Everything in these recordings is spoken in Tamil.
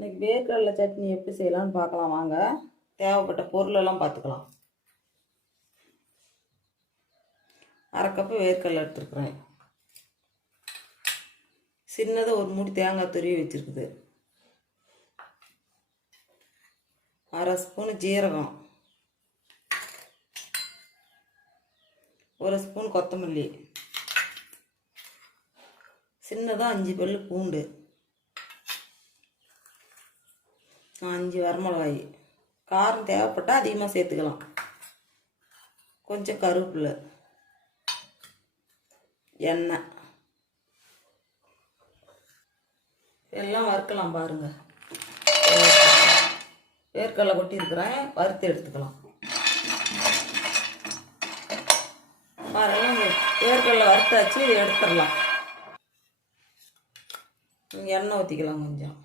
இன்னைக்கு வேர்க்கடலை சட்னி எப்படி செய்யலாம்னு பார்க்கலாம் வாங்க. தேவைப்பட்ட பொருளெல்லாம் பார்த்துக்கலாம். அரை கப்பு வேர்க்கடலை எடுத்துருக்குறேன். சின்னதாக ஒரு மூடி தேங்காய் துருவி வச்சுருக்குது. அரை ஸ்பூனு ஜீரகம், ஒரு ஸ்பூன் கொத்தமல்லி, சின்னதாக 5 பல்லு பூண்டு, 5 வரமிளகாய், காரம் தேவைப்பட்டால் அதிகமாக சேர்த்துக்கலாம், கொஞ்சம் கருவேப்பிலை, எண்ணெய், எல்லாம் வறுக்கலாம் பாருங்கள். வேர்க்கடலை கொட்டியிருக்கிறேன், வறுத்து எடுத்துக்கலாம் பாருங்கள். வேர்க்கடலை வறுத்தாச்சு, இதை எடுத்துடலாம். எண்ணெய் ஊற்றிக்கலாம் கொஞ்சம்.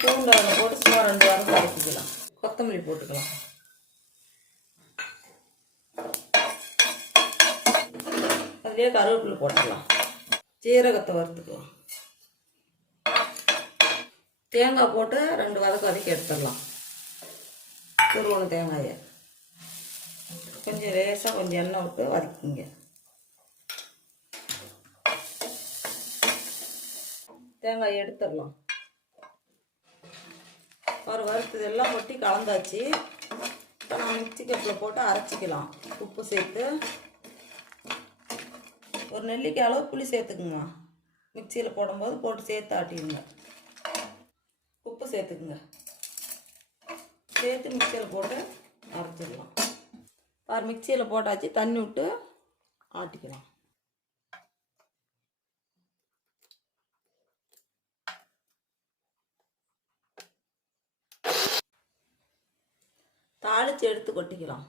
பூண்டு அதில் போட்டு சும்மா 2 வாரம் வதக்கிக்கலாம். கொத்தமல்லி போட்டுக்கலாம். அதுலேயே கருவேப்பிலை போட்டுக்கலாம். சீரகத்தை வறுத்துக்கலாம். தேங்காய் போட்டு 2 வதக்கி எடுத்துடலாம். துருவண தேங்காயை கொஞ்சம் லேசாக கொஞ்சம் எண்ணெய் விட்டு வதக்கிங்க. தேங்காயை எடுத்துடலாம். ஒரு வறுத்ததெல்லாம் கொட்டி கலந்தாச்சு. இப்போ நான் மிக்சி கப்பில் போட்டு அரைச்சிக்கலாம். உப்பு சேர்த்து ஒரு நெல்லிக்காய் அளவு புளி சேர்த்துக்குங்க. மிக்சியில் போடும்போது போட்டு சேர்த்து ஆட்டிடுங்க. உப்பு சேர்த்துக்குங்க. சேர்த்து மிக்சியில் போட்டு அரைச்சிடலாம். பார் மிக்சியில் போட்டாச்சு. தண்ணி விட்டு ஆட்டிக்கலாம். தாளித்து எடுத்து கொட்டிக்கலாம்.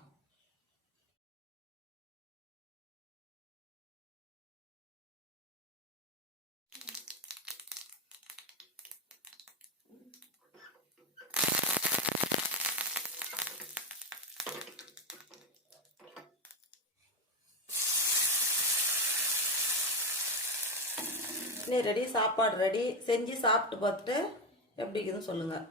ரெடி, சாப்பாடு ரெடி. செஞ்சு சாப்பிட்டு பார்த்துட்டு எப்படி இருக்குதுன்னு சொல்லுங்கள்.